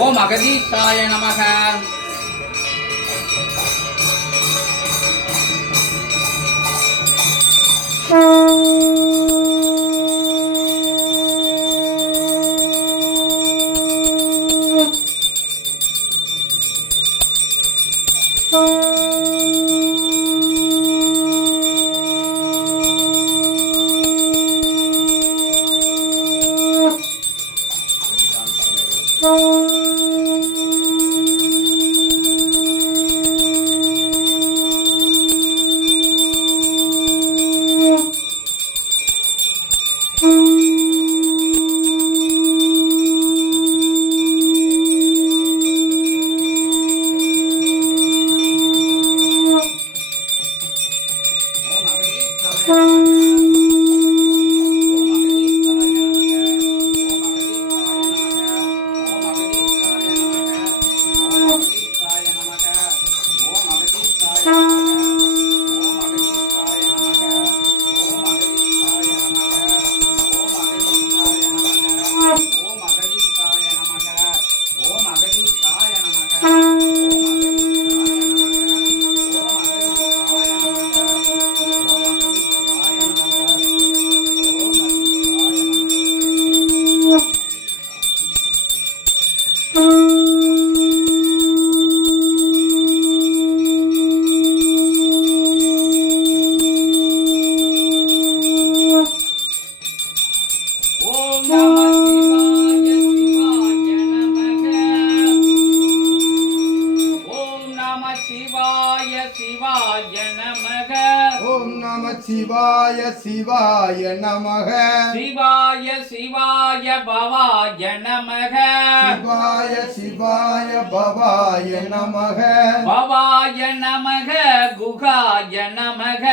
ஓம் அகதீசாய நமக. சிவாய சிவாய நமக. சிவாய சிவாய பவாய நமக. சிவாய சிவாய பவாய நமக. பவாய நமக குகாய நமக.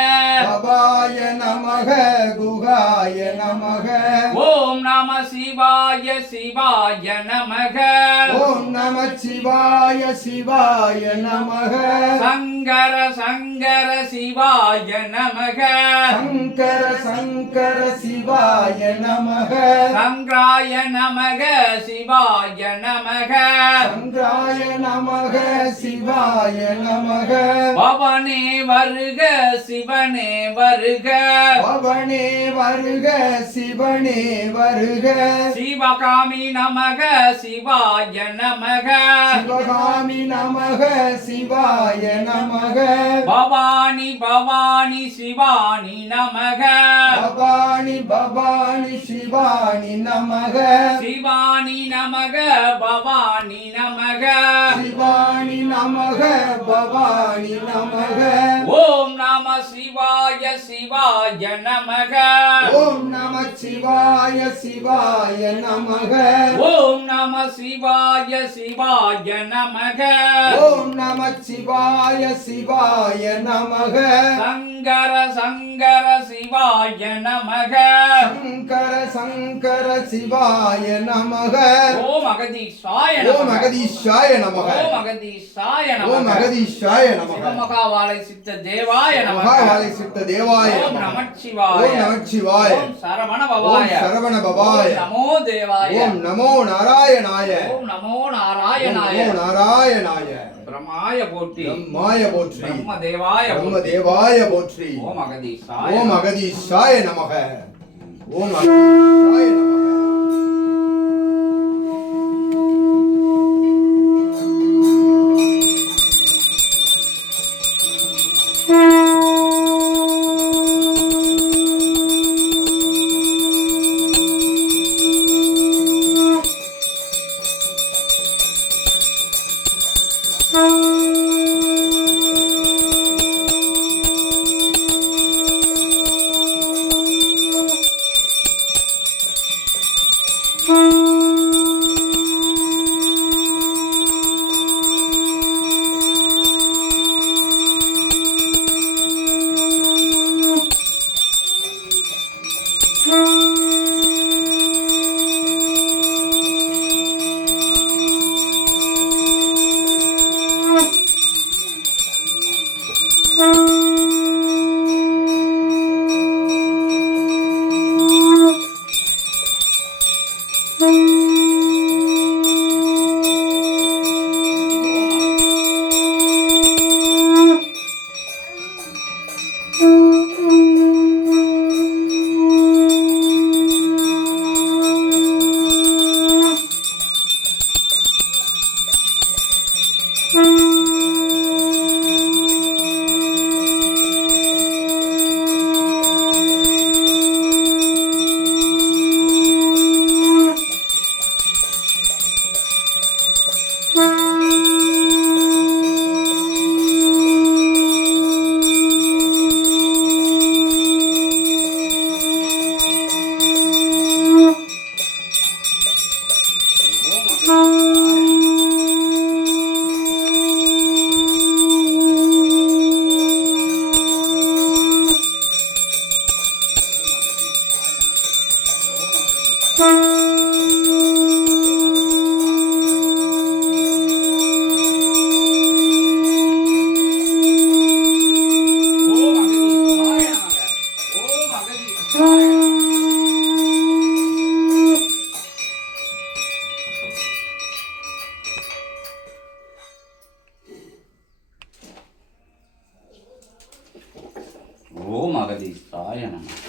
பவாய நமக குகாய நமக. ஓம் நம சிவாய சிவாய நமக. ஓம் நம சிவாய சிவாய நமக. சங்கர சங்கர சிவாய நமக. சங்கர சங்கர சிவாய நமக. சங்கராய நமக சிவாய நமக. சங்கராய நமக சிவாய நமக. பவனே வருக சிவனே வருக. பவனே வருக சிவனே வருக. சிவகாமி நமக சிவாய நமக. சிவகாமி நமக சிவாய நமக. பவானி பவானி சிவானி நமக. பவானி பவானி சிவானி நமக. சிவானி நமக பவானி நமக. சிவானி நமக பவானி நமக. ஓம் நம சிவாய சிவாய நமக. ஓம் நம சிவாய சிவாய நமக. ஓம் நம சிவாய சிவாய நமக. ஓம் நம சிவாய சிவாய நமக. சங்கர சங்கர சிவாய நமக. சங்கர சங்கர சிவாய நமக. ஓம் அகதீசாய ஓம் அகதீஷாய நமக. ஓம் அகதீசாய ஓம் நமக. அகதீஷாய நமக. சிவமகாவாலை சித்த தேவாய நமக. மகாவாலை சித்த தேவாய ஓம் நமக. நமச்சிவாய. ஓம் நமச்சிவாய. ஓம் சரவண ஓம் பவாய. சரவண பவாய. ஓம் நமோ தேவாய. ஓம் நமோ நாராயணாய. ஓம் நமோ நாராயணாய. ஓம் நமோ நாராயணாய. பிரம்மாய போற்றி. பிரம்மாய போற்றி. பிரம்மதேவாய பிரம்ம போற்றி. தேவாய போற்றி. ஓம் அகதீசாய. ஓம் அகதீஷாய நமக. ஓம் அகதீஷாய நமக. ஓம் அகதீசாய நமக.